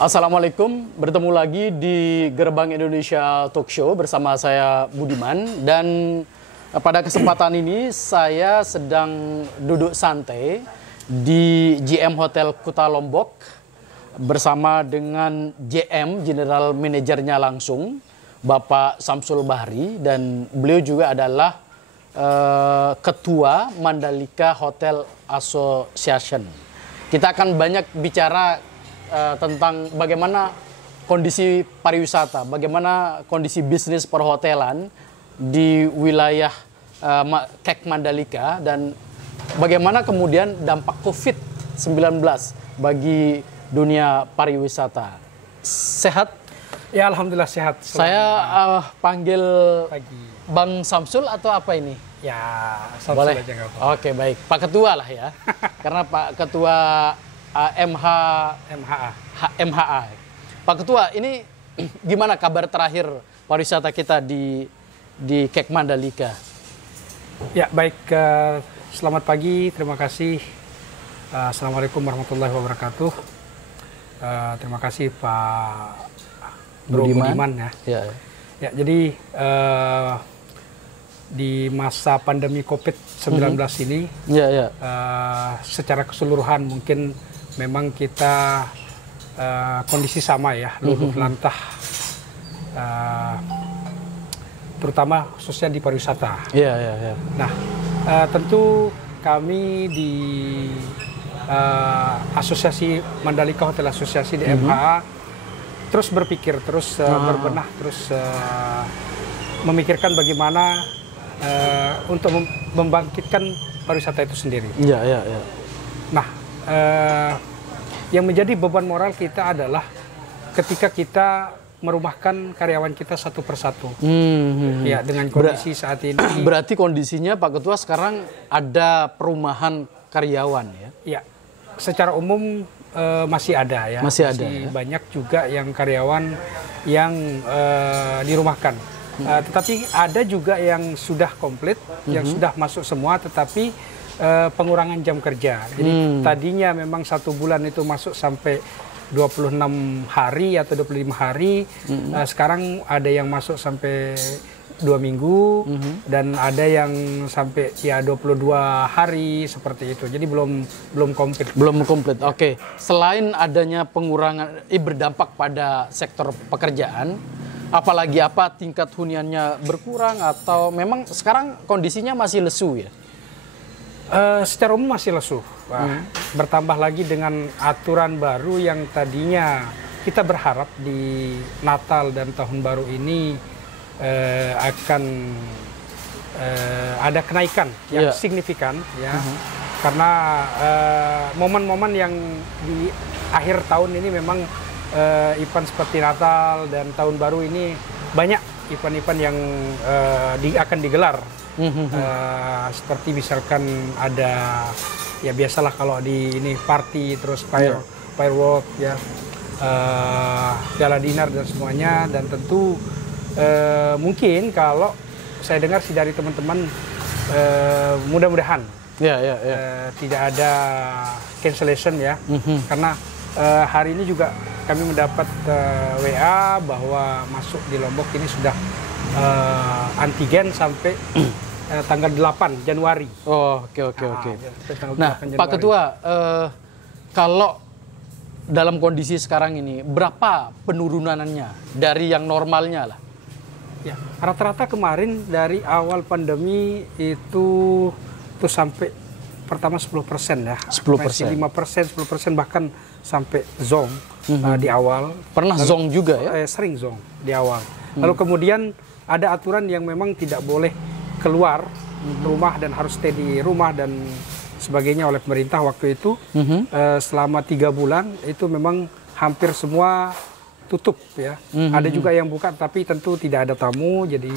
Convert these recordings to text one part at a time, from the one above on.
Assalamualaikum, bertemu lagi di Gerbang Indonesia Talk Show bersama saya Budiman. Dan pada kesempatan ini saya sedang duduk santai di GM Hotel Kuta Lombok bersama dengan JM, General Manajernya langsung, Bapak Samsul Bahri, dan beliau juga adalah Ketua Mandalika Hotel Association. Kita akan banyak bicara tentang bagaimana kondisi pariwisata, bagaimana kondisi bisnis perhotelan di wilayah Kek Mandalika, dan bagaimana kemudian dampak COVID-19 bagi dunia pariwisata. Sehat? Ya, alhamdulillah sehat. Saya panggil pagi. Bang Samsul atau apa ini? Ya, Samsul boleh. Aja nggak apa. Oke, baik. Pak Ketua lah ya. Karena Pak Ketua MHA. Pak Ketua, ini gimana kabar terakhir pariwisata kita di Kek Mandalika? Ya, baik. Selamat pagi, terima kasih. Assalamualaikum warahmatullahi wabarakatuh. Terima kasih Pak Budiman ya. Ya, jadi di masa pandemi COVID-19 ini, secara keseluruhan mungkin memang kita kondisi sama ya, luluh lantah, terutama khususnya di pariwisata. Nah, tentu kami di Asosiasi Mandalika Hotel Asosiasi di MHA terus berpikir, terus berbenah, terus memikirkan bagaimana untuk membangkitkan pariwisata itu sendiri. Nah, yang menjadi beban moral kita adalah ketika kita merumahkan karyawan kita satu persatu. Ya, dengan kondisi saat ini. Berarti kondisinya Pak Ketua sekarang ada perumahan karyawan ya? Ya, secara umum masih ada ya. Masih ada. Banyak juga yang karyawan yang dirumahkan. Tetapi ada juga yang sudah komplit, yang sudah masuk semua, tetapi pengurangan jam kerja. Jadi tadinya memang 1 bulan itu masuk sampai 26 hari atau 25 hari. Sekarang ada yang masuk sampai 2 minggu dan ada yang sampai ya 22 hari seperti itu. Jadi belum komplit. Belum komplit. Oke. Selain adanya pengurangan berdampak pada sektor pekerjaan, apalagi apa tingkat huniannya berkurang atau memang sekarang kondisinya masih lesu ya? Secara umum masih lesu. Bertambah lagi dengan aturan baru yang tadinya kita berharap di Natal dan Tahun Baru ini akan ada kenaikan yang signifikan ya. Karena momen-momen yang di akhir tahun ini memang event seperti Natal dan Tahun Baru ini banyak event-event yang akan digelar. Seperti misalkan ada ya biasalah kalau di ini party, terus firework ya, gala dinner dan semuanya, dan tentu mungkin kalau saya dengar sih dari teman-teman mudah-mudahan tidak ada cancellation ya, karena hari ini juga kami mendapat WA bahwa masuk di Lombok ini sudah antigen sampai tanggal 8 Januari. Oh, oke. Nah, Pak Ketua, kalau dalam kondisi sekarang ini, berapa penurunannya dari yang normalnya lah? Ya, rata-rata kemarin dari awal pandemi itu tuh sampai pertama 10% ya. 10%. 5%, 10% bahkan sampai zong di awal. Pernah zong juga ya? Sering zong di awal. Lalu kemudian ada aturan yang memang tidak boleh keluar rumah dan harus stay di rumah dan sebagainya oleh pemerintah waktu itu. Selama 3 bulan itu memang hampir semua tutup ya. Ada juga yang buka tapi tentu tidak ada tamu, jadi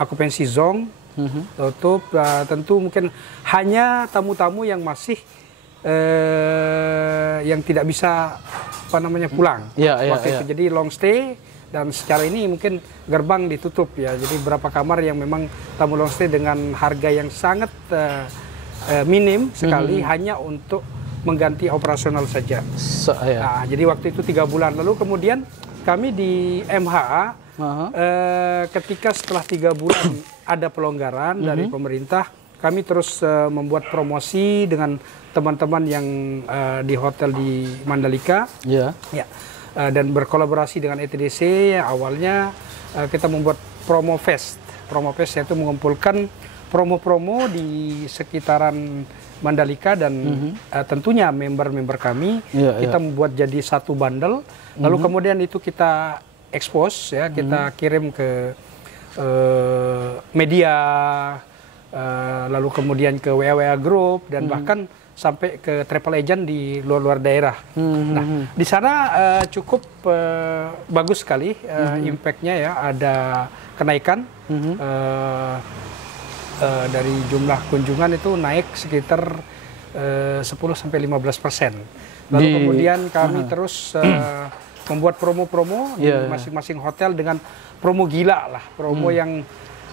okupansi zone tutup. Tentu mungkin hanya tamu-tamu yang masih yang tidak bisa pulang waktu itu. Jadi long stay, dan secara ini mungkin gerbang ditutup ya. Jadi beberapa kamar yang memang tamu long stay dengan harga yang sangat minim sekali, hanya untuk mengganti operasional saja. Nah, jadi waktu itu 3 bulan. Lalu kemudian kami di MHA ketika setelah 3 bulan ada pelonggaran dari pemerintah, kami terus membuat promosi dengan teman-teman yang di hotel di Mandalika, dan berkolaborasi dengan ETDC. Awalnya kita membuat promo fest yaitu mengumpulkan promo-promo di sekitaran Mandalika dan tentunya member-member kami. Kita membuat jadi satu bundle, lalu kemudian itu kita expose ya, kita kirim ke media, lalu kemudian ke WA group, dan bahkan sampai ke travel agent di luar-luar daerah. Nah, di sana cukup bagus sekali impact-nya ya, ada kenaikan dari jumlah kunjungan itu naik sekitar 10-15%. Lalu kemudian kami terus membuat promo-promo di masing-masing hotel dengan promo gila lah, promo yang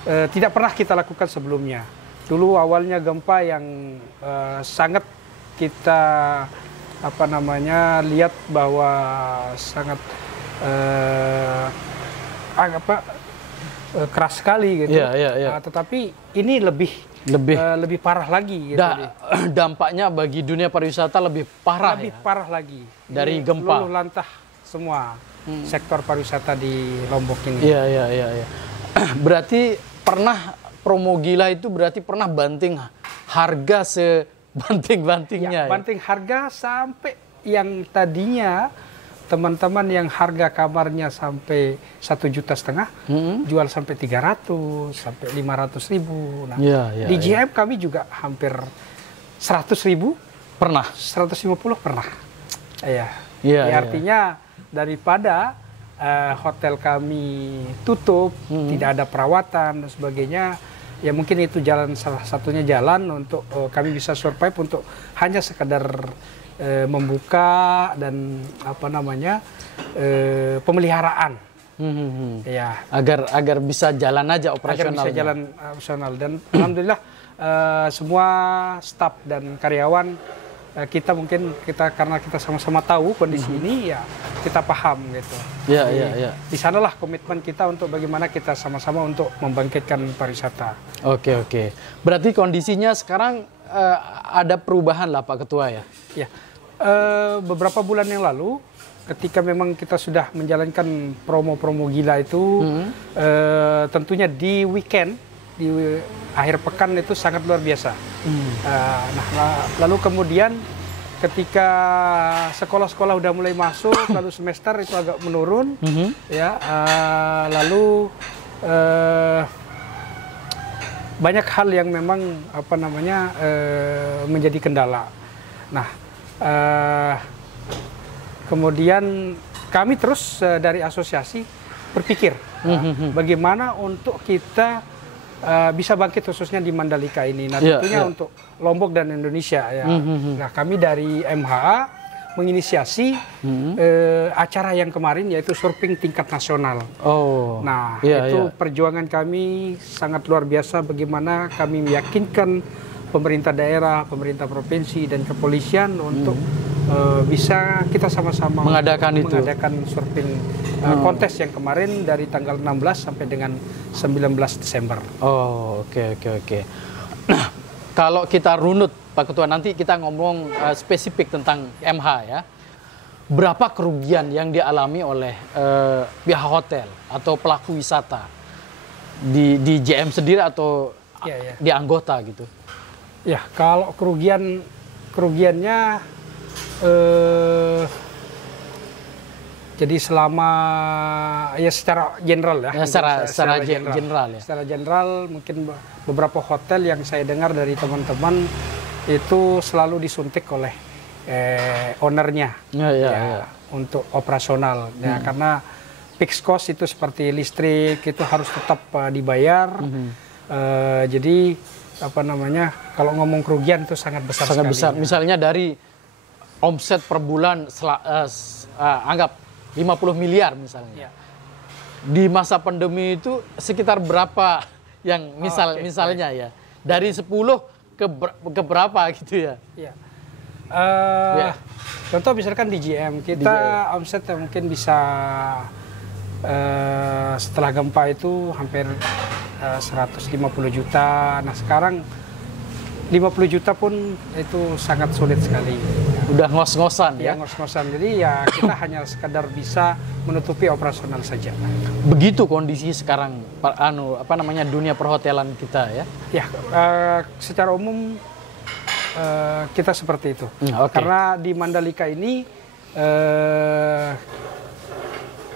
tidak pernah kita lakukan sebelumnya. Dulu awalnya gempa yang sangat kita lihat bahwa sangat keras sekali gitu. Tetapi ini lebih parah lagi gitu. Dampaknya bagi dunia pariwisata lebih parah lagi dari ini gempa. luluh lantah semua sektor pariwisata di Lombok ini. Iya. Berarti pernah promo gila itu berarti pernah banting harga sebanting-bantingnya. Banting harga sampai yang tadinya teman-teman yang harga kamarnya sampai 1,5 juta, jual sampai 300 sampai 500.000. Nah, di GM kami juga hampir 100.000 pernah, 150 pernah. Artinya daripada hotel kami tutup, tidak ada perawatan dan sebagainya, ya mungkin itu salah satunya jalan untuk kami bisa survive, untuk hanya sekedar membuka dan pemeliharaan, agar bisa jalan aja operasional. Dan alhamdulillah semua staf dan karyawan karena kita sama-sama tahu kondisi ini, ya kita paham gitu. Di sanalah komitmen kita untuk bagaimana kita sama-sama untuk membangkitkan pariwisata. Oke. Berarti kondisinya sekarang ada perubahan lah Pak Ketua ya? Beberapa bulan yang lalu, ketika memang kita sudah menjalankan promo-promo gila itu, tentunya di weekend, di akhir pekan itu sangat luar biasa. Lalu kemudian ketika sekolah-sekolah udah mulai masuk, lalu semester itu agak menurun, lalu banyak hal yang memang menjadi kendala. Nah, kemudian kami terus dari asosiasi berpikir bagaimana untuk kita bisa bangkit khususnya di Mandalika ini. Nah, tentunya untuk Lombok dan Indonesia ya. Nah, kami dari MHA menginisiasi acara yang kemarin, yaitu surfing tingkat nasional. Itu perjuangan kami sangat luar biasa, bagaimana kami meyakinkan pemerintah daerah, pemerintah provinsi, dan kepolisian untuk bisa kita sama-sama mengadakan surfing kontes yang kemarin dari tanggal 16 sampai dengan 19 Desember. Oke. Nah, kalau kita runut Pak Ketua, nanti kita ngomong spesifik tentang MH ya. Berapa kerugian yang dialami oleh pihak hotel atau pelaku wisata di JM sendiri atau di anggota gitu? Ya, kalau kerugiannya jadi selama secara general ya. Secara general ya. Secara general mungkin beberapa hotel yang saya dengar dari teman-teman itu selalu disuntik oleh ownernya Ya. untuk operasional ya, karena fixed cost itu seperti listrik itu harus tetap dibayar. Jadi apa namanya, kalau ngomong kerugian itu sangat besar Sangat sekali. besar. Misalnya dari omset per bulan anggap 50 miliar misalnya. Ya. Di masa pandemi itu sekitar berapa yang misalnya ya? Dari 10 ke berapa gitu ya? Ya. Contoh misalkan di GM kita omset mungkin bisa setelah gempa itu hampir 150 juta. Nah sekarang 50 juta pun itu sangat sulit sekali. Udah ngos-ngosan ya? Ngos-ngosan. Jadi ya kita hanya sekadar bisa menutupi operasional saja. Begitu kondisi sekarang dunia perhotelan kita ya? Ya, secara umum kita seperti itu. Okay. Karena di Mandalika ini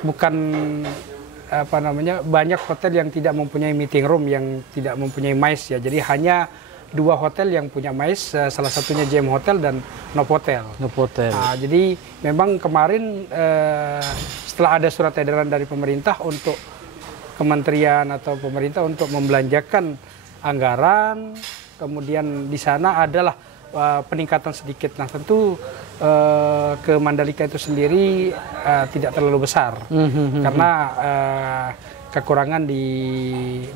bukan banyak hotel yang tidak mempunyai meeting room, yang tidak mempunyai MICE ya. Jadi hanya 2 hotel yang punya MICE, salah satunya JM Hotel dan Novotel. Nah, jadi memang kemarin setelah ada surat edaran dari pemerintah untuk kementerian atau pemerintah untuk membelanjakan anggaran, kemudian di sana adalah peningkatan sedikit. Nah tentu ke Mandalika itu sendiri tidak terlalu besar karena kekurangan di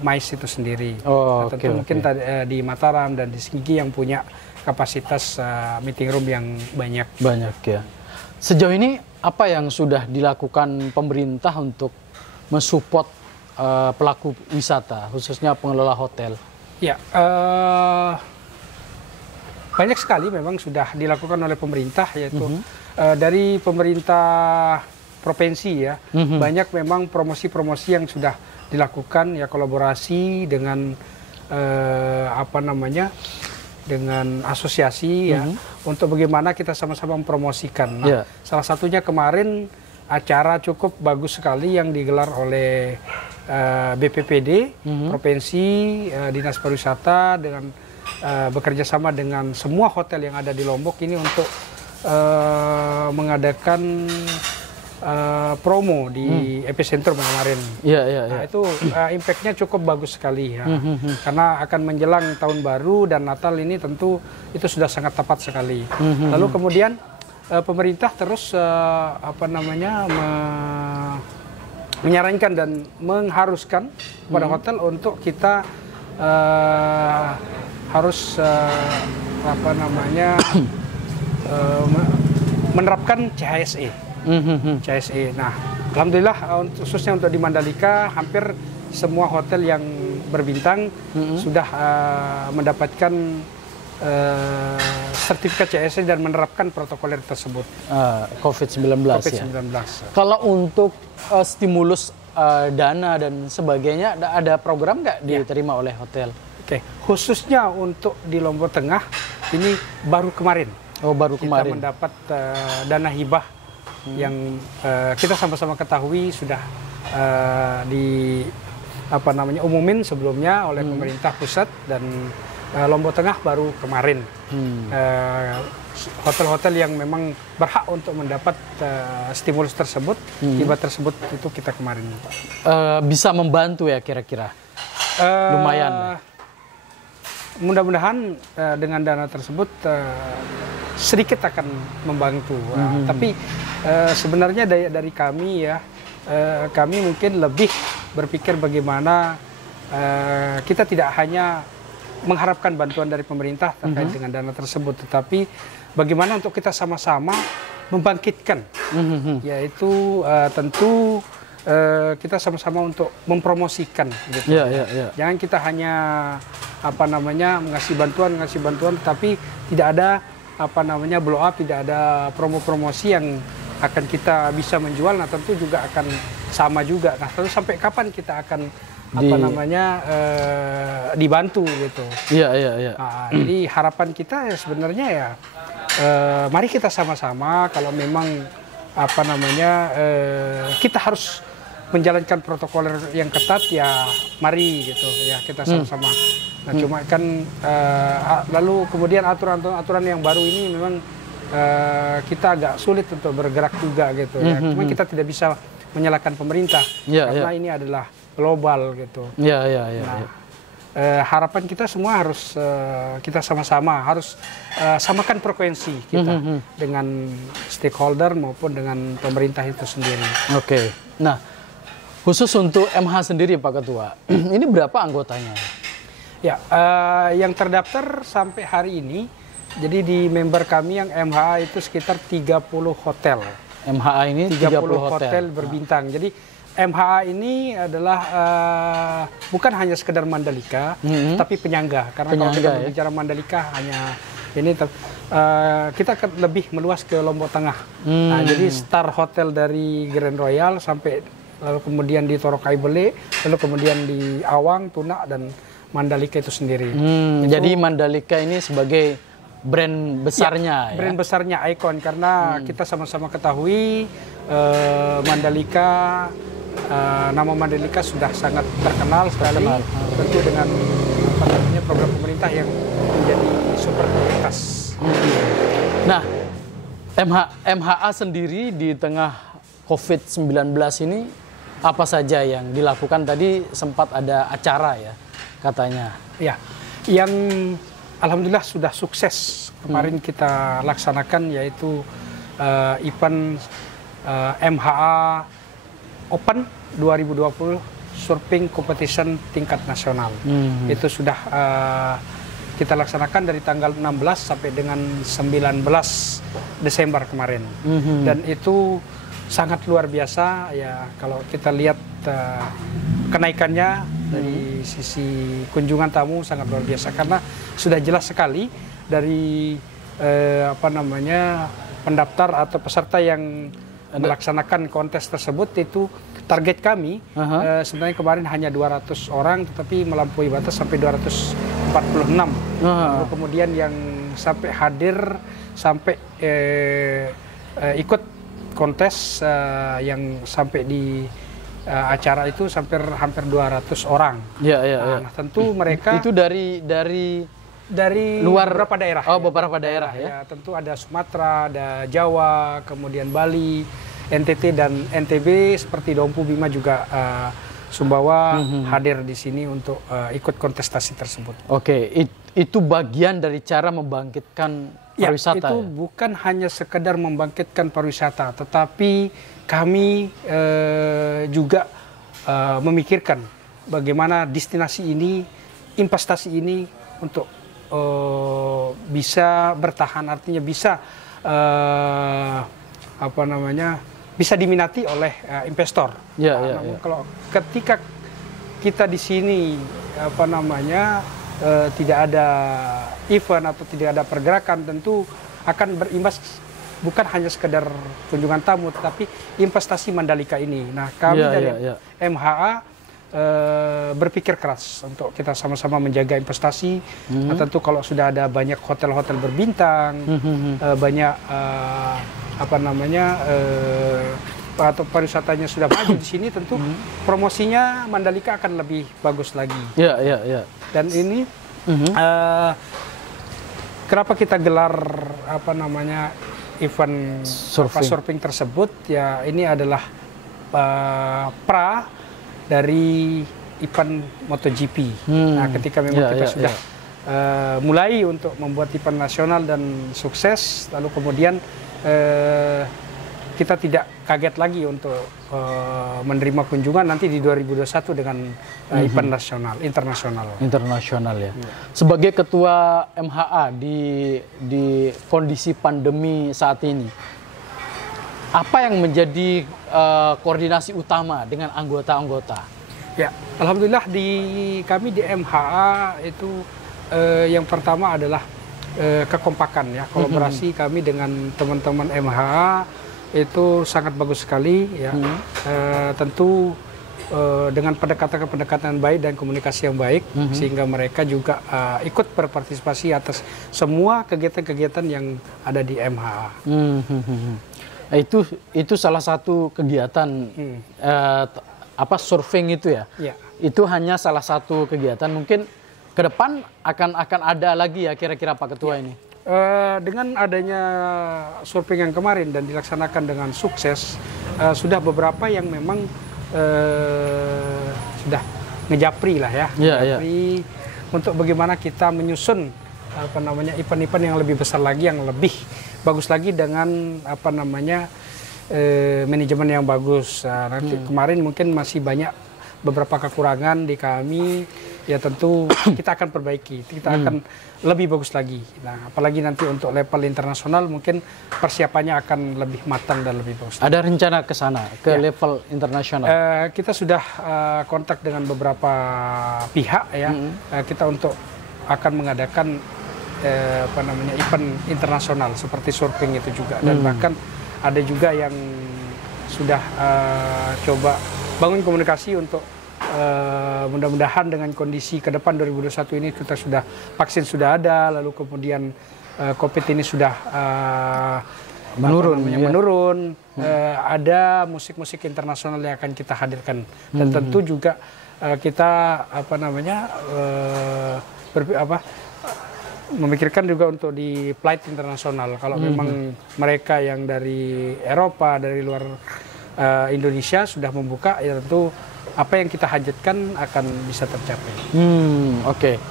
MICE itu sendiri. Tentu mungkin di Mataram dan di Sigi yang punya kapasitas meeting room yang banyak. Banyak ya. Sejauh ini apa yang sudah dilakukan pemerintah untuk mensupport pelaku wisata, khususnya pengelola hotel? Ya, banyak sekali memang sudah dilakukan oleh pemerintah, yaitu dari pemerintah provinsi ya, banyak memang promosi-promosi yang sudah dilakukan ya, kolaborasi dengan dengan asosiasi ya, untuk bagaimana kita sama-sama mempromosikan. Nah, salah satunya kemarin acara cukup bagus sekali yang digelar oleh BPPD provinsi, Dinas Pariwisata dengan bekerja sama dengan semua hotel yang ada di Lombok ini untuk mengadakan promo di epicentrum kemarin. Nah, itu impact-nya cukup bagus sekali ya. Karena akan menjelang tahun baru dan Natal ini tentu itu sudah sangat tepat sekali. Lalu kemudian pemerintah terus menyarankan dan mengharuskan kepada hotel untuk kita harus menerapkan CHSE. CHSE. Nah, alhamdulillah khususnya untuk di Mandalika hampir semua hotel yang berbintang sudah mendapatkan sertifikat CHSE dan menerapkan protokoler tersebut. COVID-19 ya. Kalau untuk stimulus dana dan sebagainya, ada program nggak diterima oleh hotel? Oke, khususnya untuk di Lombok Tengah ini baru kemarin. Baru kemarin. Kita mendapat dana hibah yang kita sama-sama ketahui sudah umumin sebelumnya oleh pemerintah pusat, dan Lombok Tengah baru kemarin. Hotel-hotel yang memang berhak untuk mendapat stimulus tersebut, hibah tersebut itu kita kemarin. Bisa membantu ya kira-kira? Lumayan. Mudah-mudahan dengan dana tersebut sedikit akan membantu. Tapi sebenarnya dari kami ya, kami mungkin lebih berpikir bagaimana kita tidak hanya mengharapkan bantuan dari pemerintah terkait dengan dana tersebut, tetapi bagaimana untuk kita sama-sama membangkitkan, yaitu tentu kita sama-sama untuk mempromosikan gitu. Jangan kita hanya ngasih bantuan, tapi tidak ada blow up, tidak ada promosi yang akan kita bisa menjual. Nah tentu juga akan sama juga. Nah tentu sampai kapan kita akan dibantu gitu. Nah, jadi harapan kita ya sebenarnya ya mari kita sama-sama, kalau memang kita harus menjalankan protokoler yang ketat ya, mari gitu ya, kita sama-sama. Nah cuma kan lalu kemudian aturan yang baru ini memang kita agak sulit untuk bergerak juga gitu ya. Cuma kita tidak bisa menyalahkan pemerintah karena ini adalah global gitu. Harapan kita semua harus kita sama-sama harus samakan frekuensi kita dengan stakeholder maupun dengan pemerintah itu sendiri. Oke. Nah, khusus untuk MH sendiri Pak Ketua, ini berapa anggotanya? Ya, yang terdaftar sampai hari ini, jadi di member kami yang MHA itu sekitar 30 hotel. MHA ini 30 hotel berbintang. Jadi MHA ini adalah bukan hanya sekedar Mandalika, tapi penyangga. Karena kalau kita berbicara Mandalika hanya ini, kita lebih meluas ke Lombok Tengah. Nah, jadi Star Hotel dari Grand Royal sampai lalu kemudian di Torokai Bele, lalu kemudian di Awang, Tuna dan Mandalika itu sendiri. Jadi Mandalika ini sebagai brand besarnya ya? Brand besarnya, ikon, karena kita sama-sama ketahui Mandalika, nama Mandalika sudah sangat terkenal sekali, tentu dengan program pemerintah yang menjadi super prioritas. Nah, MHA sendiri di tengah COVID-19 ini apa saja yang dilakukan? Tadi sempat ada acara ya katanya. Ya, yang alhamdulillah sudah sukses kemarin kita laksanakan yaitu event MHA Open 2020 Surfing Competition tingkat nasional. Itu sudah kita laksanakan dari tanggal 16 sampai dengan 19 Desember kemarin. Dan itu sangat luar biasa ya, kalau kita lihat kenaikannya dari sisi kunjungan tamu sangat luar biasa, karena sudah jelas sekali dari pendaftar atau peserta yang melaksanakan kontes tersebut itu target kami sebenarnya kemarin hanya 200 orang, tetapi melampaui batas sampai 246. Lalu kemudian yang sampai hadir sampai ikut kontes yang sampai di acara itu hampir 200 orang. Nah, tentu mereka itu dari luar beberapa daerah. Oh, beberapa daerah ya. Tentu ada Sumatera, ada Jawa, kemudian Bali, NTT dan NTB seperti Dompu Bima juga Sumbawa hadir di sini untuk ikut kontestasi tersebut. Oke, itu bagian dari cara membangkitkan pariwisata. Itu bukan hanya sekedar membangkitkan pariwisata, tetapi kami juga memikirkan bagaimana destinasi ini, investasi ini untuk bisa bertahan, artinya bisa bisa diminati oleh investor. Namun kalau ketika kita di sini tidak ada event atau tidak ada pergerakan, tentu akan berimbas bukan hanya sekedar kunjungan tamu, tetapi investasi Mandalika ini. Nah, kami dari MHA berpikir keras untuk kita sama-sama menjaga investasi. Nah, tentu kalau sudah ada banyak hotel-hotel berbintang, banyak atau pariwisatanya sudah maju di sini, tentu promosinya Mandalika akan lebih bagus lagi. Dan ini kenapa kita gelar event surfing tersebut ya, ini adalah dari event MotoGP. Nah, ketika memang kita sudah mulai untuk membuat event nasional dan sukses, lalu kemudian kita tidak kaget lagi untuk menerima kunjungan nanti di 2021 dengan event internasional ya. Sebagai ketua MHA di kondisi pandemi saat ini, apa yang menjadi koordinasi utama dengan anggota-anggota? Ya, alhamdulillah kami di MHA itu yang pertama adalah kekompakan ya, kolaborasi kami dengan teman-teman MHA itu sangat bagus sekali ya. Tentu dengan pendekatan baik dan komunikasi yang baik, sehingga mereka juga ikut berpartisipasi atas semua kegiatan-kegiatan yang ada di MHA. Itu salah satu kegiatan surfing itu ya. Itu hanya salah satu kegiatan, mungkin ke depan akan ada lagi ya kira-kira Pak Ketua ini. Dengan adanya surfing yang kemarin dan dilaksanakan dengan sukses, sudah beberapa yang memang sudah ngejapri lah ya, ngejapri untuk bagaimana kita menyusun event-event yang lebih besar lagi, yang lebih bagus lagi dengan manajemen yang bagus. Nanti kemarin mungkin masih banyak beberapa kekurangan di kami, ya tentu kita akan perbaiki, kita akan lebih bagus lagi. Nah, apalagi nanti untuk level internasional mungkin persiapannya akan lebih matang dan lebih bagus. Ada rencana ke sana, ke level internasional? Kita sudah kontak dengan beberapa pihak ya, kita untuk akan mengadakan event internasional seperti surfing itu juga, dan bahkan ada juga yang sudah coba bangun komunikasi untuk mudah-mudahan dengan kondisi ke depan 2021 ini kita sudah vaksin sudah ada, lalu kemudian COVID ini sudah menurun, ada musik-musik internasional yang akan kita hadirkan, dan tentu juga kita memikirkan juga untuk di flight internasional. Kalau memang mereka yang dari Eropa, dari luar Indonesia sudah membuka, ya tentu apa yang kita hajatkan akan bisa tercapai. Oke.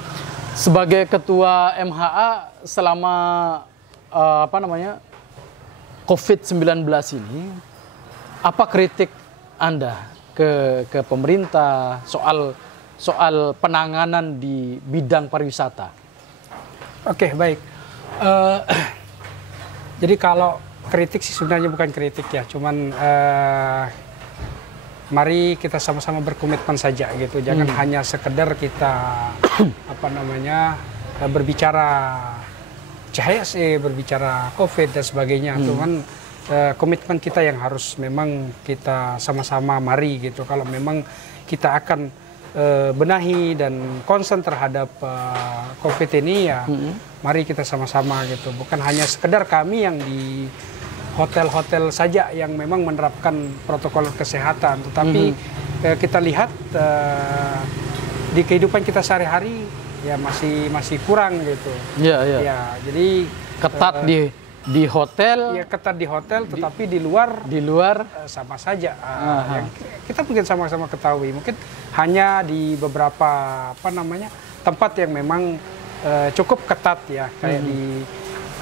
Sebagai ketua MHA selama COVID-19 ini, apa kritik Anda ke pemerintah soal penanganan di bidang pariwisata? Oke, baik. Jadi kalau kritik sih sebenarnya bukan kritik ya, cuman mari kita sama-sama berkomitmen saja gitu. Jangan hanya sekedar kita berbicara CHSE, berbicara COVID dan sebagainya. Cuman komitmen kita yang harus memang kita sama-sama mari gitu. Kalau memang kita akan benahi dan concern terhadap COVID ini ya, mari kita sama-sama gitu. Bukan hanya sekedar kami yang di hotel-hotel saja yang memang menerapkan protokol kesehatan, tetapi kita lihat di kehidupan kita sehari-hari ya masih kurang gitu. Ya, jadi ketat di hotel. Ya, ketat di hotel, tetapi di luar sama saja. Yang kita mungkin sama-sama ketahui, mungkin hanya di beberapa tempat yang memang cukup ketat ya, kayak di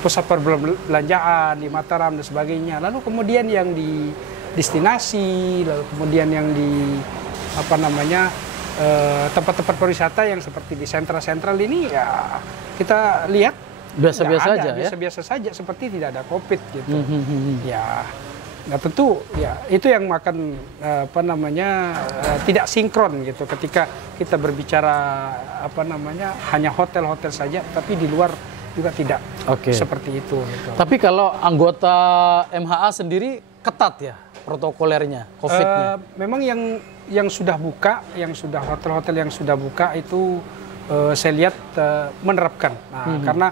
pusat perbelanjaan, di Mataram dan sebagainya. Lalu kemudian yang di destinasi, lalu kemudian yang di tempat-tempat pariwisata yang seperti di sentra-sentral ini ya kita lihat biasa-biasa saja, biasa-biasa saja, seperti tidak ada COVID gitu. Ya, nah tentu ya itu yang akan tidak sinkron gitu ketika kita berbicara hanya hotel-hotel saja, tapi di luar juga tidak seperti itu gitu. Tapi kalau anggota MHA sendiri ketat ya protokolernya COVID-nya? Memang yang sudah buka, hotel-hotel yang sudah buka itu saya lihat menerapkan. Nah, karena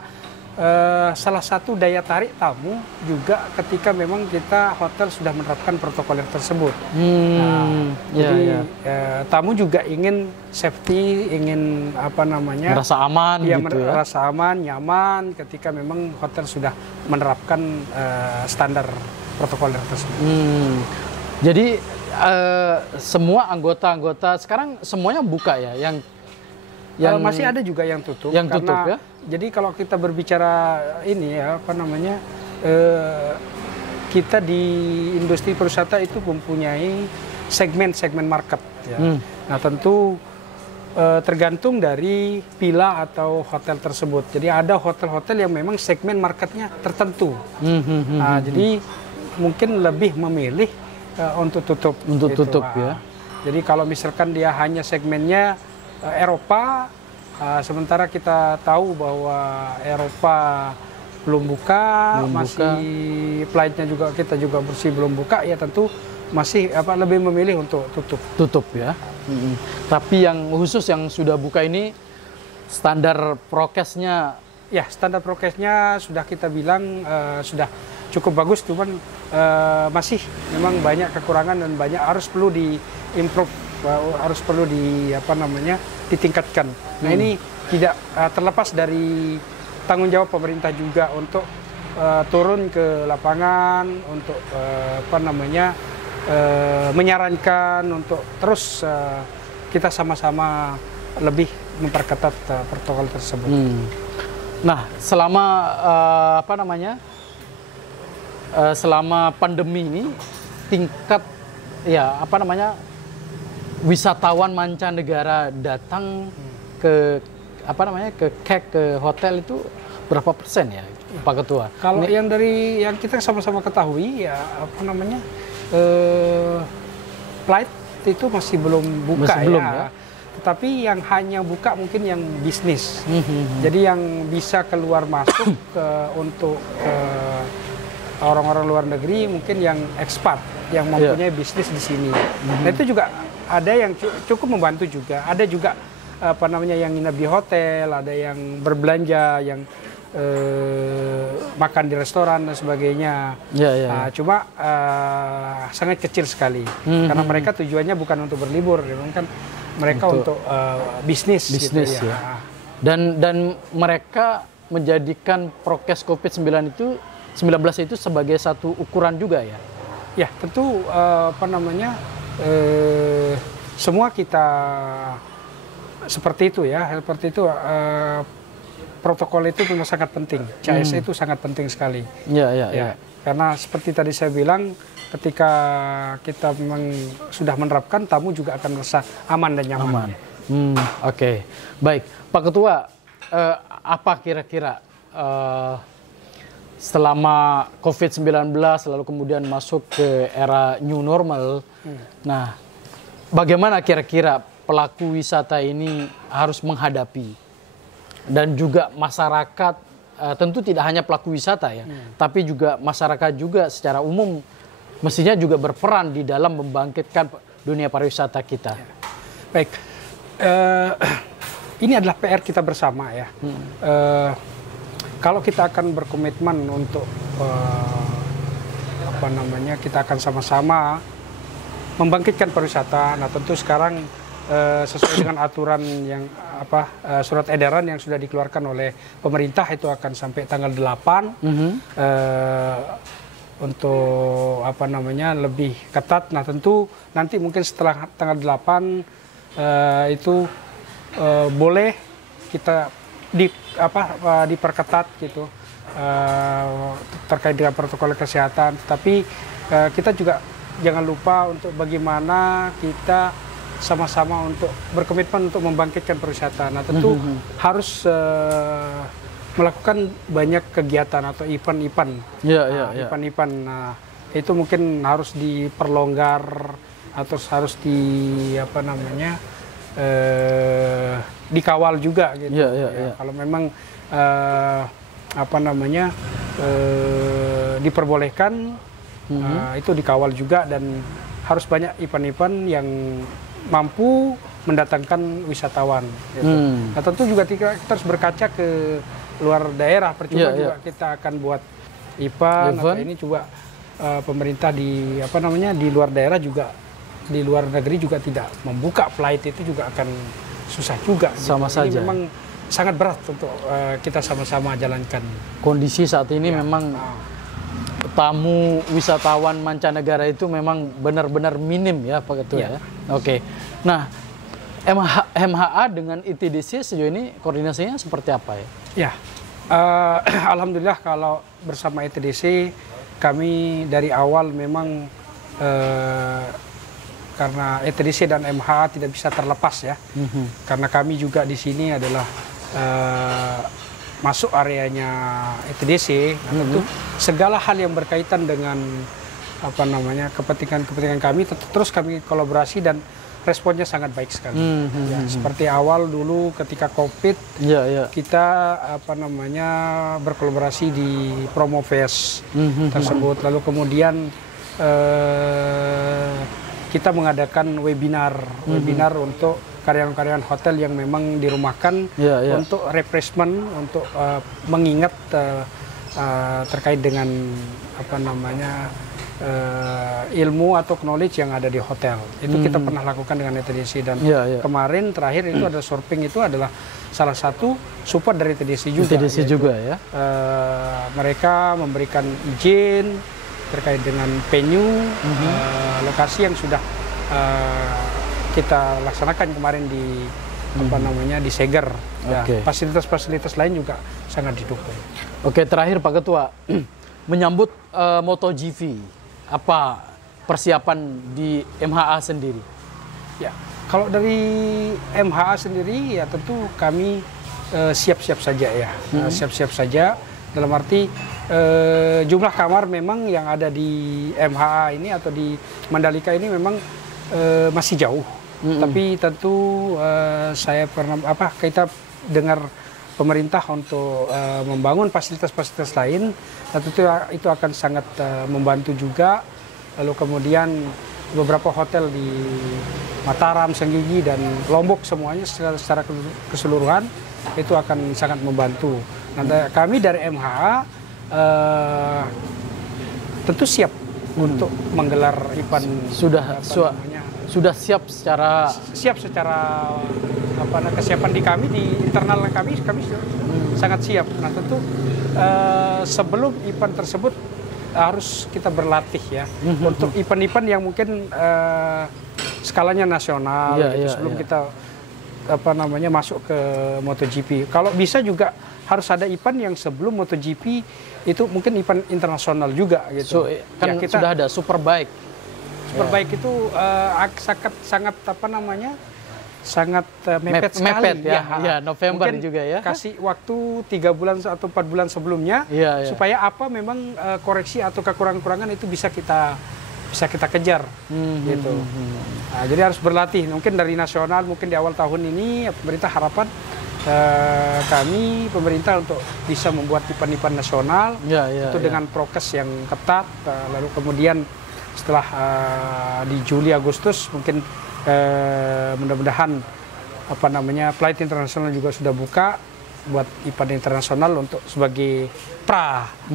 salah satu daya tarik tamu juga ketika memang kita hotel sudah menerapkan protokoler tersebut. Jadi tamu juga ingin safety, ingin merasa aman, merasa aman, nyaman ketika memang hotel sudah menerapkan standar protokoler tersebut. Jadi semua anggota sekarang semuanya buka ya, yang masih ada juga yang tutup. Yang tutup ya. Jadi kalau kita berbicara ini ya kita di industri pariwisata itu mempunyai segmen-segmen market ya. Nah tentu tergantung dari villa atau hotel tersebut. Jadi ada hotel-hotel yang memang segmen marketnya tertentu. Nah jadi mungkin lebih memilih untuk tutup. Untuk gitu. Tutup ya. Jadi kalau misalkan dia hanya segmennya Eropa, sementara kita tahu bahwa Eropa belum buka, flightnya juga kita juga belum buka, ya tentu masih lebih memilih untuk tutup ya. Tapi yang khusus yang sudah buka ini standar prokesnya sudah kita bilang sudah cukup bagus, cuman masih memang banyak kekurangan dan harus perlu di-improve, harus perlu ditingkatkan. Nah ini tidak terlepas dari tanggung jawab pemerintah juga untuk turun ke lapangan untuk menyarankan untuk terus kita sama-sama lebih memperketat protokol tersebut. Nah, selama selama pandemi ini tingkat wisatawan mancanegara datang ke ke hotel itu berapa persen ya, Pak Ketua? Kalau yang kita sama-sama ketahui ya flight itu masih belum buka ya. Tetapi yang hanya buka mungkin yang bisnis. Jadi yang bisa keluar masuk untuk orang-orang luar negeri mungkin yang ekspat yang mempunyai bisnis di sini. Nah itu juga ada yang cukup membantu juga. Ada juga yang nginep di hotel, ada yang berbelanja, yang makan di restoran dan sebagainya. Cuma sangat kecil sekali karena mereka tujuannya bukan untuk berlibur, memang kan mereka untuk bisnis gitu, ya. Dan mereka menjadikan prokes COVID-19 itu sebagai satu ukuran juga ya. Ya tentu semua kita seperti itu ya, protokol itu memang sangat penting. CSE itu sangat penting sekali. Ya. Karena seperti tadi saya bilang, ketika kita memang sudah menerapkan, tamu juga akan merasa aman dan nyaman. Oke. Baik, Pak Ketua, apa kira-kira selama COVID-19 lalu kemudian masuk ke era new normal, nah bagaimana kira-kira pelaku wisata ini harus menghadapi, dan juga masyarakat, tentu tidak hanya pelaku wisata ya, tapi juga masyarakat juga secara umum mestinya juga berperan di dalam membangkitkan dunia pariwisata kita. Baik, ini adalah PR kita bersama ya. Kalau kita akan berkomitmen untuk kita akan sama-sama membangkitkan pariwisata. Nah tentu sekarang sesuai dengan aturan yang surat edaran yang sudah dikeluarkan oleh pemerintah itu akan sampai tanggal 8 untuk lebih ketat. Nah tentu nanti mungkin setelah tanggal 8 itu boleh kita diperketat gitu terkait dengan protokol kesehatan. Tapi kita juga jangan lupa untuk bagaimana kita sama-sama untuk berkomitmen untuk membangkitkan pariwisata. Nah tentu harus melakukan banyak kegiatan atau event-event. Event-event. Nah itu mungkin harus diperlonggar atau harus dikawal juga gitu. Kalau memang diperbolehkan, itu dikawal juga, dan harus banyak event-event yang mampu mendatangkan wisatawan. Gitu. Nah tentu juga kita harus berkaca ke luar daerah. Percuma juga kita akan buat event. Atau ini juga pemerintah di luar daerah juga, di luar negeri juga tidak membuka flight, itu juga akan susah juga. Sama saja. Ini memang sangat berat untuk kita sama-sama jalankan. Kondisi saat ini memang tamu wisatawan mancanegara itu memang benar-benar minim ya Pak Ketua ya. Oke. Nah, MHA dengan ITDC sejauh ini koordinasinya seperti apa ya? Ya, alhamdulillah kalau bersama ITDC kami dari awal memang karena ITDC dan MHA tidak bisa terlepas ya. Karena kami juga di sini adalah masuk areanya ITDC, tentu segala hal yang berkaitan dengan kepentingan kami terus kami kolaborasi, dan responnya sangat baik sekali. Seperti awal dulu ketika COVID, kita berkolaborasi di Promofest tersebut, lalu kemudian kita mengadakan webinar untuk karyawan-karyawan hotel yang memang dirumahkan untuk refreshment, untuk mengingat terkait dengan ilmu atau knowledge yang ada di hotel. Itu kita pernah lakukan dengan TDC dan kemarin terakhir itu ada surfing, itu adalah salah satu support dari TDC juga. TDC juga ya. Mereka memberikan izin terkait dengan venue, lokasi yang sudah kita laksanakan kemarin di di Seger. Fasilitas-fasilitas lain juga sangat didukung. Oke, terakhir Pak Ketua, menyambut MotoGP, apa persiapan di MHA sendiri? Ya, kalau dari MHA sendiri ya tentu kami siap-siap saja ya, siap-siap saja dalam arti jumlah kamar memang yang ada di MHA ini atau di Mandalika ini memang masih jauh. Tapi tentu kita dengar pemerintah untuk membangun fasilitas-fasilitas lain, tentu itu akan sangat membantu juga. Lalu kemudian beberapa hotel di Mataram, Senggigi dan Lombok semuanya secara keseluruhan itu akan sangat membantu. Nah, kami dari MHA tentu siap untuk menggelar event. Sudah siap secara kesiapan di kami, di internal kami sangat siap. Nah tentu sebelum event tersebut harus kita berlatih ya untuk event-event yang mungkin skalanya nasional sebelum kita masuk ke MotoGP. Kalau bisa juga harus ada event yang sebelum MotoGP itu mungkin event internasional juga gitu. Kan kita sudah ada Superbike. Superbike itu sangat sangat mepet sekali ya. November mungkin juga ya. Kasih waktu 3 bulan atau 4 bulan sebelumnya supaya memang koreksi atau kekurangan-kekurangan itu bisa kita kejar gitu. Nah, jadi harus berlatih. Mungkin dari nasional, mungkin di awal tahun ini pemerintah harapan kami pemerintah untuk bisa membuat event-event nasional dengan prokes yang ketat. Lalu kemudian setelah di Juli Agustus mungkin mudah-mudahan flight internasional juga sudah buka buat event internasional untuk sebagai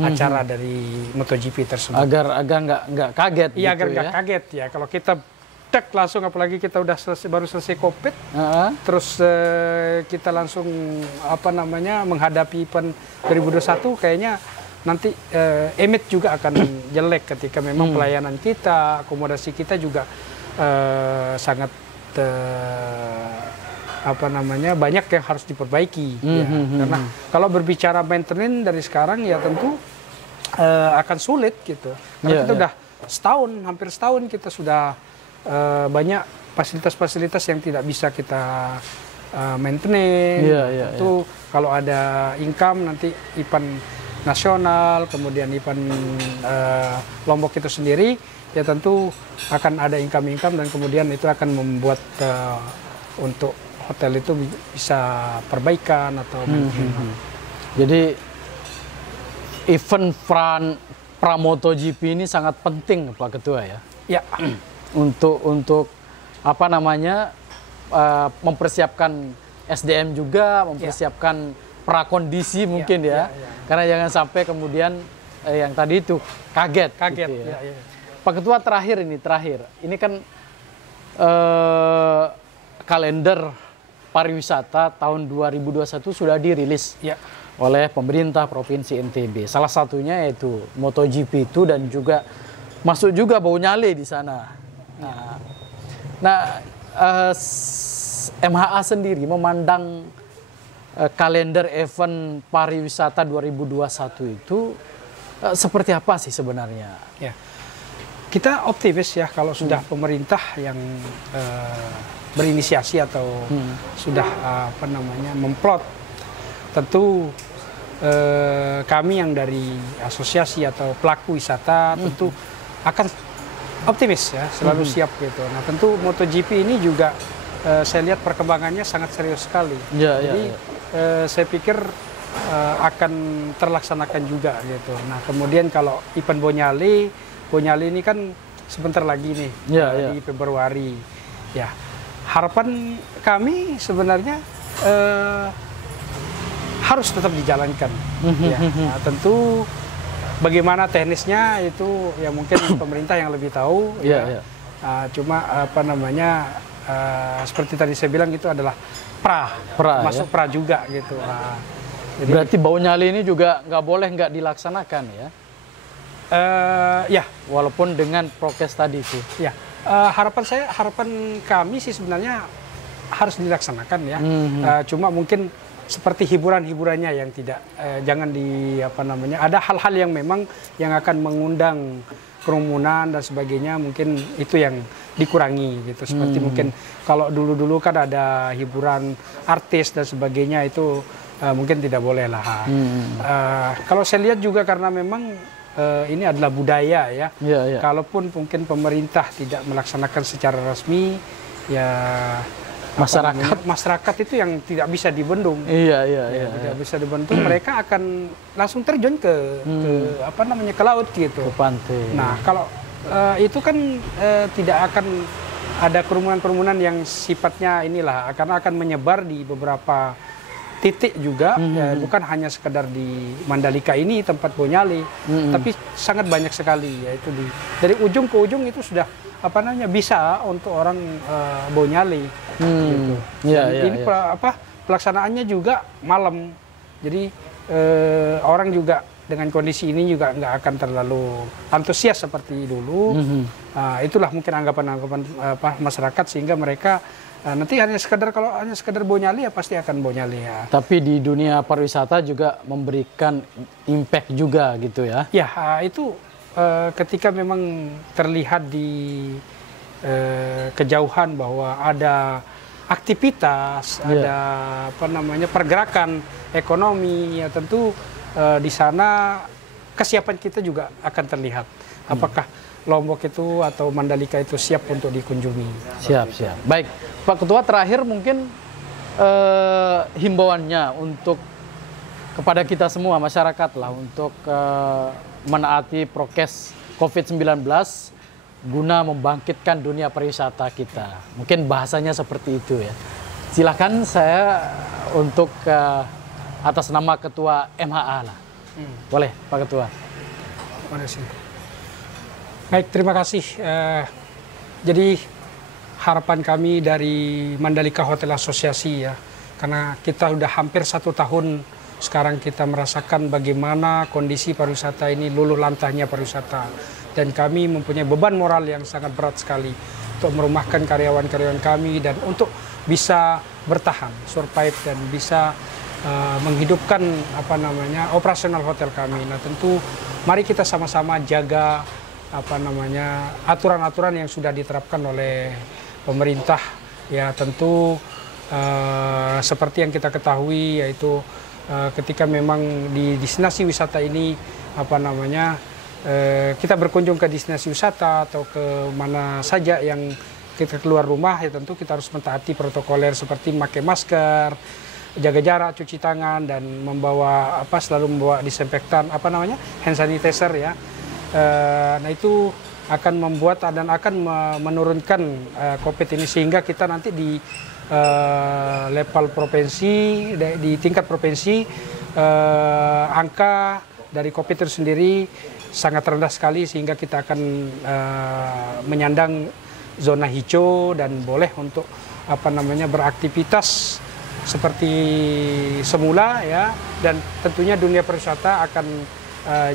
acara dari MotoGP tersebut. Agar nggak kaget. Iya, agar nggak kaget ya. Kalau kita langsung, apalagi kita udah baru selesai COVID, terus kita langsung menghadapi event 2021, kayaknya nanti image juga akan jelek ketika memang pelayanan kita, akomodasi kita juga sangat banyak yang harus diperbaiki. Karena kalau berbicara maintenance dari sekarang ya tentu akan sulit gitu. Karena kita udah hampir setahun kita sudah banyak fasilitas-fasilitas yang tidak bisa kita maintenance. Itu kalau ada income nanti event nasional, kemudian event Lombok itu sendiri, ya tentu akan ada income dan kemudian itu akan membuat untuk hotel itu bisa perbaikan atau Jadi event pra MotoGP ini sangat penting Pak Ketua ya. Ya. untuk mempersiapkan SDM juga, mempersiapkan prakondisi mungkin ya. Karena jangan sampai kemudian yang tadi itu kaget gitu ya. Pak Ketua, terakhir ini kan kalender pariwisata tahun 2021 sudah dirilis oleh pemerintah Provinsi NTB. Salah satunya yaitu MotoGP itu, dan juga masuk juga Baunyale di sana. MHA sendiri memandang kalender event pariwisata 2021 itu seperti apa sih sebenarnya? Ya, kita optimis ya kalau sudah pemerintah yang berinisiasi atau sudah memplot. Tentu kami yang dari asosiasi atau pelaku wisata tentu akan optimis ya, selalu siap gitu. Nah tentu MotoGP ini juga saya lihat perkembangannya sangat serius sekali. Jadi saya pikir akan terlaksanakan juga gitu. Nah kemudian kalau event Baunyale ini kan sebentar lagi nih di Februari. Ya, harapan kami sebenarnya harus tetap dijalankan. Nah, tentu bagaimana teknisnya itu ya mungkin pemerintah yang lebih tahu. Iya, iya. Cuma apa namanya seperti tadi saya bilang itu adalah masuk pra juga gitu. Jadi, berarti bau nyali ini juga nggak boleh nggak dilaksanakan ya? Ya, Walaupun dengan prokes tadi itu. ya. Harapan kami sih sebenarnya harus dilaksanakan ya. Cuma mungkin seperti hiburan-hiburannya yang tidak jangan ada hal-hal yang memang yang akan mengundang kerumunan dan sebagainya, mungkin itu yang dikurangi gitu. Seperti mungkin kalau dulu-dulu kan ada hiburan artis dan sebagainya, itu mungkin tidak boleh lah. Kalau saya lihat juga karena memang ini adalah budaya ya. Kalaupun mungkin pemerintah tidak melaksanakan secara resmi, ya masyarakat itu yang tidak bisa dibendung. Tidak bisa dibendung, mereka akan langsung terjun ke laut gitu. Ke pantai. Nah, kalau itu kan tidak akan ada kerumunan-kerumunan yang sifatnya inilah, karena akan menyebar di beberapa titik juga, ya, bukan hanya sekedar di Mandalika ini tempat bau nyali, tapi sangat banyak sekali, yaitu dari ujung ke ujung itu sudah bisa untuk orang bau nyali. Gitu. Ini pelaksanaannya juga malam, jadi orang juga dengan kondisi ini juga nggak akan terlalu antusias seperti dulu. Itulah mungkin anggapan-anggapan masyarakat, sehingga mereka nanti hanya sekedar bau nyali ya pasti akan bau nyali ya. Tapi di dunia pariwisata juga memberikan impact juga gitu ya? Ya, itu ketika memang terlihat di kejauhan bahwa ada aktivitas, ada pergerakan ekonomi, ya tentu di sana kesiapan kita juga akan terlihat. Apakah Lombok itu atau Mandalika itu siap untuk dikunjungi? Siap. Baik, Pak Ketua, terakhir mungkin himbauannya untuk kepada kita semua masyarakat lah untuk menaati prokes COVID-19 guna membangkitkan dunia pariwisata kita. Mungkin bahasanya seperti itu ya. Silakan saya untuk atas nama Ketua MHA lah. Boleh Pak Ketua. Terima kasih. Baik, terima kasih. Jadi harapan kami dari Mandalika Hotel Asosiasi ya, karena kita sudah hampir 1 tahun sekarang kita merasakan bagaimana kondisi pariwisata ini, luluh lantahnya pariwisata, dan kami mempunyai beban moral yang sangat berat sekali untuk merumahkan karyawan-karyawan kami dan untuk bisa bertahan, survive, dan bisa menghidupkan operasional hotel kami. Nah, tentu mari kita sama-sama jaga aturan-aturan yang sudah diterapkan oleh pemerintah ya. Tentu seperti yang kita ketahui, yaitu ketika memang di destinasi wisata ini kita berkunjung ke destinasi wisata atau ke mana saja yang kita keluar rumah, ya tentu kita harus mentaati protokoler seperti memakai masker, jaga jarak, cuci tangan, dan selalu membawa disinfektan hand sanitizer ya. Nah, itu akan membuat dan akan menurunkan COVID ini, sehingga kita nanti di level provinsi, di tingkat provinsi, angka dari COVID itu sendiri sangat rendah sekali, sehingga kita akan menyandang zona hijau dan boleh untuk beraktivitas seperti semula ya, dan tentunya dunia pariwisata akan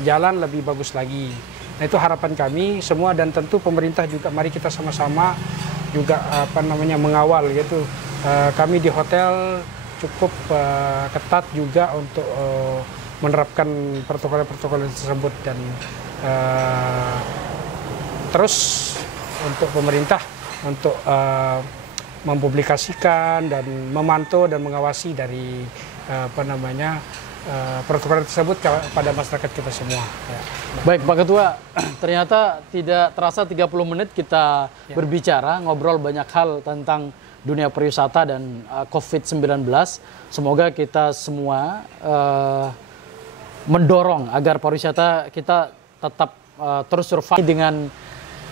jalan lebih bagus lagi. Nah, itu harapan kami semua, dan tentu pemerintah juga mari kita sama-sama juga mengawal gitu. Kami di hotel cukup ketat juga untuk menerapkan protokol-protokol tersebut, dan terus untuk pemerintah untuk mempublikasikan dan memantau dan mengawasi dari protokol tersebut kepada masyarakat kita semua ya. Baik Pak Ketua, ternyata tidak terasa 30 menit kita berbicara, ngobrol banyak hal tentang dunia pariwisata dan COVID-19. Semoga kita semua mendorong agar pariwisata kita tetap terus survive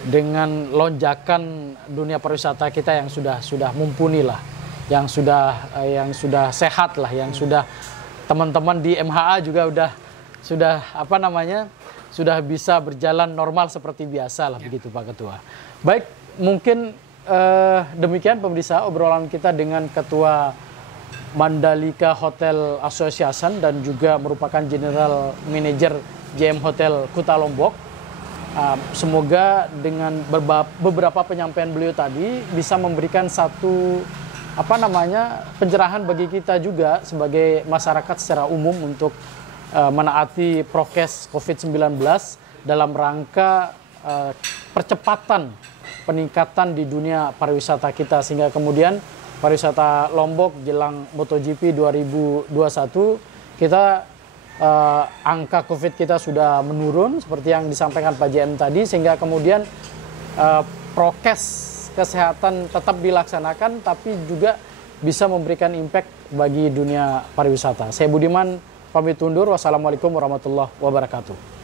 dengan lonjakan dunia pariwisata kita yang sudah mumpuni lah, yang sudah sehat lah, yang sudah teman-teman di MHA juga sudah sudah bisa berjalan normal seperti biasa lah begitu Pak Ketua. Baik, mungkin demikian pemirsa obrolan kita dengan Ketua Mandalika Hotel Association dan juga merupakan General Manager JM Hotel Kuta Lombok. Semoga dengan beberapa penyampaian beliau tadi bisa memberikan satu pencerahan bagi kita juga sebagai masyarakat secara umum untuk menaati prokes COVID-19 dalam rangka percepatan peningkatan di dunia pariwisata kita, sehingga kemudian pariwisata Lombok jelang MotoGP 2021 kita angka COVID kita sudah menurun seperti yang disampaikan Pak JM tadi, sehingga kemudian prokes kesehatan tetap dilaksanakan tapi juga bisa memberikan impact bagi dunia pariwisata. Saya Budiman pamit undur. Wassalamualaikum warahmatullahi wabarakatuh.